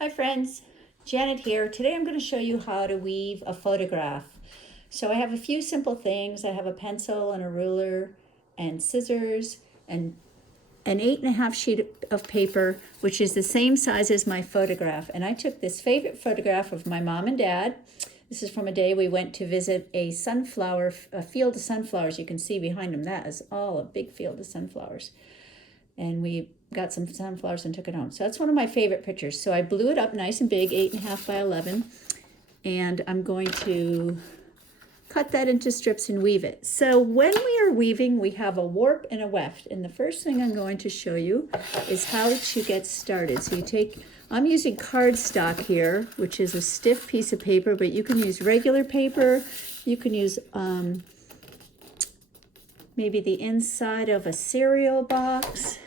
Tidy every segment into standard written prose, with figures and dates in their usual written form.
Hi friends, Janet here. Today I'm going to show you how to weave a photograph. So I have a few simple things. I have a pencil and a ruler and scissors and an 8.5 sheet of paper, which is the same size as my photograph. And I took this favorite photograph of my mom and dad. This is from a day we went to visit a field of sunflowers. You can see behind them, that is all a big field of sunflowers. And we got some sunflowers and took it home. So that's one of my favorite pictures. So I blew it up nice and big, 8.5 by 11. And I'm going to cut that into strips and weave it. So when we are weaving, we have a warp and a weft. And the first thing I'm going to show you is how to get started. So I'm using cardstock here, which is a stiff piece of paper, but you can use regular paper. You can use maybe the inside of a cereal box.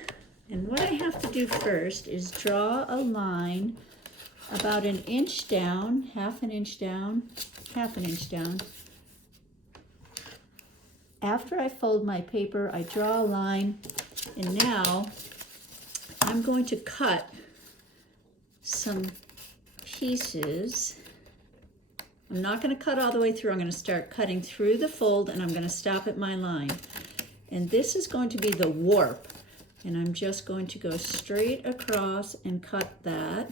And what I have to do first is draw a line about an inch down, half an inch down, half an inch down. After I fold my paper, I draw a line, and now I'm going to cut some pieces. I'm not going to cut all the way through. I'm going to start cutting through the fold, and I'm going to stop at my line. And this is going to be the warp. And I'm just going to go straight across and cut that,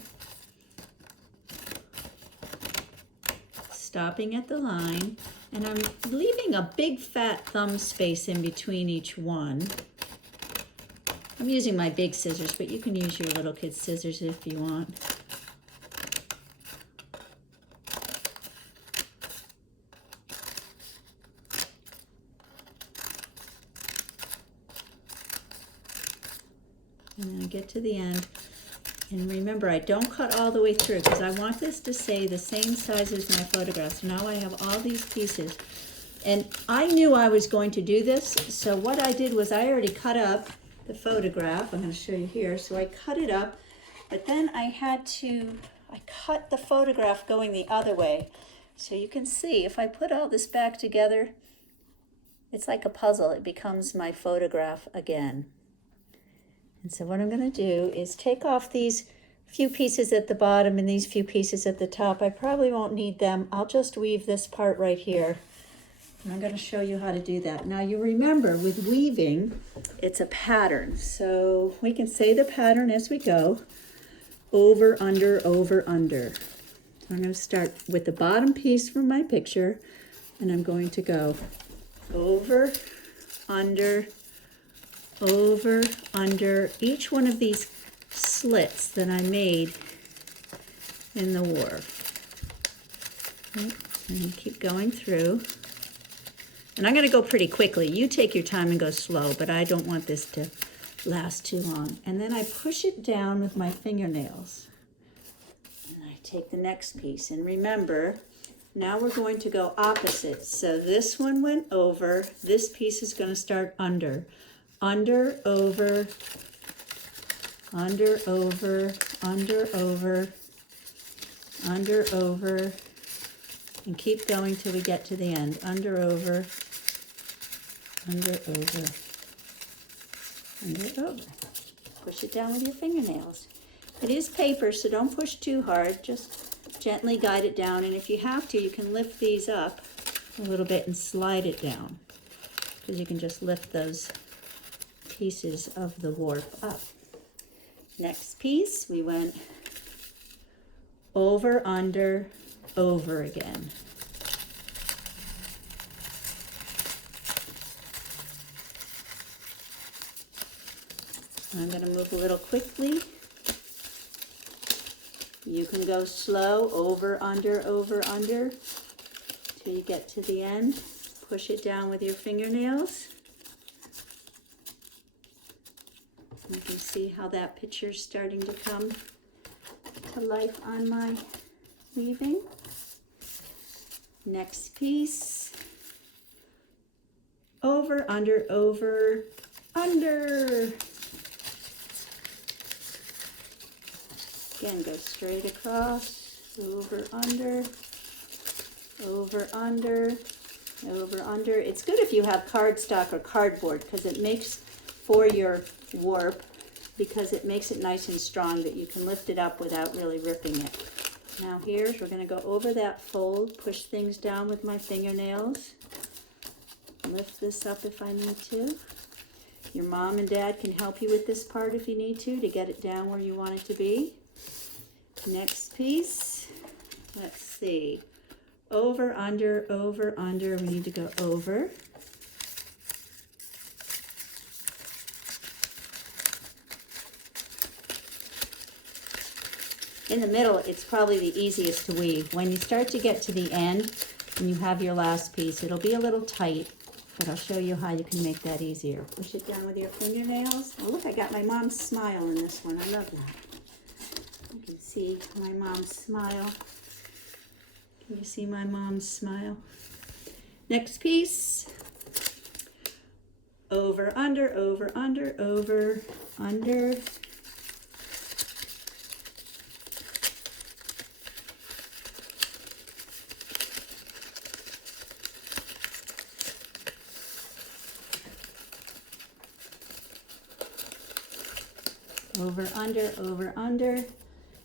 stopping at the line, and I'm leaving a big fat thumb space in between each one. I'm using my big scissors, but you can use your little kid's scissors if you want. And then I get to the end. And remember, I don't cut all the way through because I want this to stay the same size as my photograph. So now I have all these pieces. And I knew I was going to do this. So what I did was I already cut up the photograph. I'm going to show you here. So I cut it up, but then I cut the photograph going the other way. So you can see if I put all this back together, it's like a puzzle. It becomes my photograph again. And so what I'm going to do is take off these few pieces at the bottom and these few pieces at the top. I probably won't need them. I'll just weave this part right here. And I'm going to show you how to do that. Now you remember with weaving, it's a pattern. So we can say the pattern as we go. Over, under, over, under. I'm going to start with the bottom piece from my picture. And I'm going to go over, under, over, under each one of these slits that I made in the warp. And keep going through. And I'm going to go pretty quickly. You take your time and go slow, but I don't want this to last too long. And then I push it down with my fingernails. And I take the next piece. And remember, now we're going to go opposite. So this one went over. This piece is going to start under. Under, over, under, over, under, over, under, over, and keep going till we get to the end. Under, over, under, over, under, over. Push it down with your fingernails. It is paper, so don't push too hard. Just gently guide it down, and if you have to, you can lift these up a little bit and slide it down, because you can just lift those pieces of the warp up. Next piece, we went over, under, over again. I'm going to move a little quickly. You can go slow, over, under, till you get to the end. Push it down with your fingernails. You can see how that picture's starting to come to life on my weaving. Next piece. Over, under, over, under. Again, go straight across, over, under, over, under, over, under. It's good if you have cardstock or cardboard because it makes for your warp because it makes it nice and strong that you can lift it up without really ripping it. Now we're going to go over that fold, push things down with my fingernails, lift this up if I need to. Your mom and dad can help you with this part if you need to get it down where you want it to be. Next piece, let's see, over, under, we need to go over. In the middle, it's probably the easiest to weave. When you start to get to the end and you have your last piece, it'll be a little tight, but I'll show you how you can make that easier. Push it down with your fingernails. Oh, look, I got my mom's smile in this one. I love that. You can see my mom's smile. Can you see my mom's smile? Next piece. Over, under, over, under, over, under. Over, under.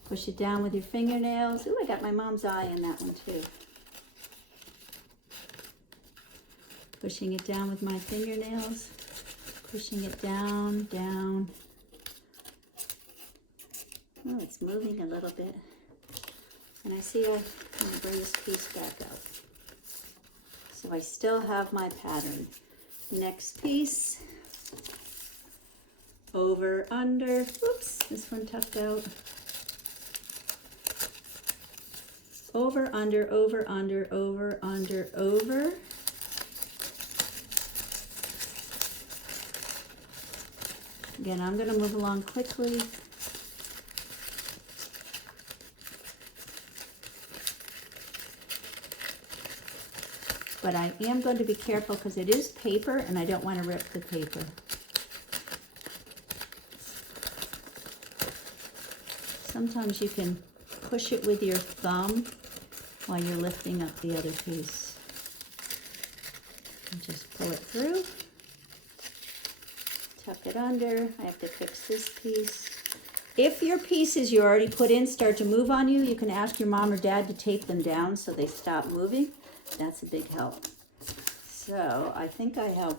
Push it down with your fingernails. Ooh, I got my mom's eye in that one too. Pushing it down with my fingernails. Pushing it down, down. Oh, it's moving a little bit. And I see I'm going to bring this piece back up. So I still have my pattern. Next piece. Over, under, oops, this one tucked out. Over, under, over, under, over, under, over. Again, I'm going to move along quickly. But I am going to be careful because it is paper and I don't want to rip the paper. Sometimes you can push it with your thumb while you're lifting up the other piece. And just pull it through. Tuck it under. I have to fix this piece. If your pieces you already put in start to move on you, you can ask your mom or dad to tape them down so they stop moving. That's a big help. So I think I have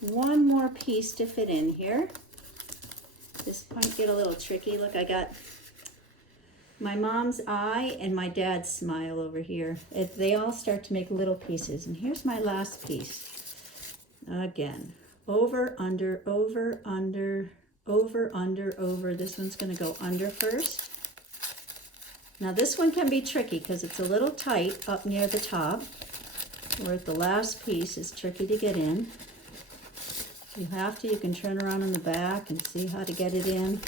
one more piece to fit in here. This might get a little tricky. Look, I got my mom's eye and my dad's smile over here. They all start to make little pieces. And here's my last piece. Again, over, under, over, under, over, under, over. This one's going to go under first. Now this one can be tricky because it's a little tight up near the top, where the last piece is tricky to get in. You have to, you can turn around on the back and see how to get it in.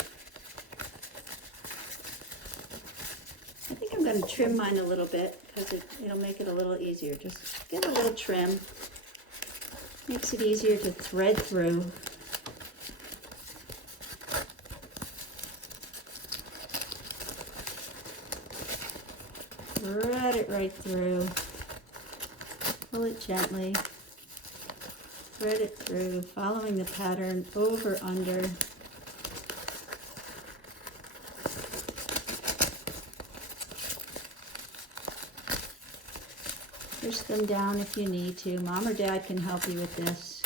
I think I'm going to trim mine a little bit because it'll make it a little easier. Just get a little trim. Makes it easier to thread through. Thread it right through. Pull it gently. Thread it through, following the pattern, over, under. Push them down if you need to. Mom or dad can help you with this.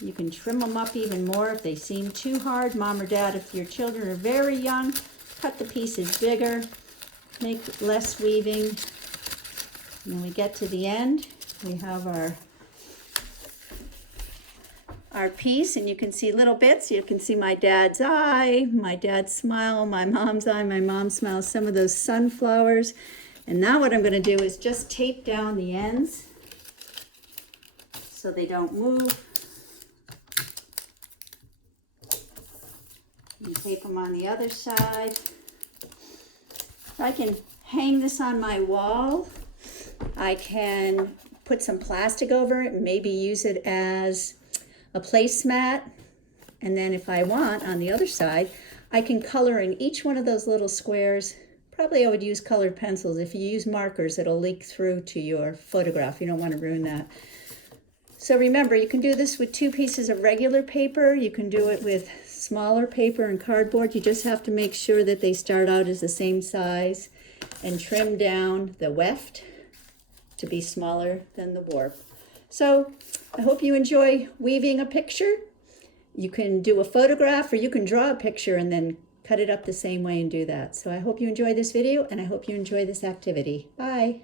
You can trim them up even more if they seem too hard. Mom or dad, if your children are very young, cut the pieces bigger, make less weaving. And when we get to the end, we have our piece, and you can see little bits. You can see my dad's eye, my dad's smile, my mom's eye, my mom's smile, some of those sunflowers. And now what I'm going to do is just tape down the ends so they don't move. And tape them on the other side. I can hang this on my wall. I can put some plastic over it and maybe use it as a placemat. And then if I want, on the other side, I can color in each one of those little squares. Probably I would use colored pencils. If you use markers, it'll leak through to your photograph. You don't want to ruin that. So remember, you can do this with 2 pieces of regular paper. You can do it with smaller paper and cardboard. You just have to make sure that they start out as the same size and trim down the weft to be smaller than the warp. So I hope you enjoy weaving a picture. You can do a photograph or you can draw a picture and then cut it up the same way and do that. So I hope you enjoy this video and I hope you enjoy this activity. Bye.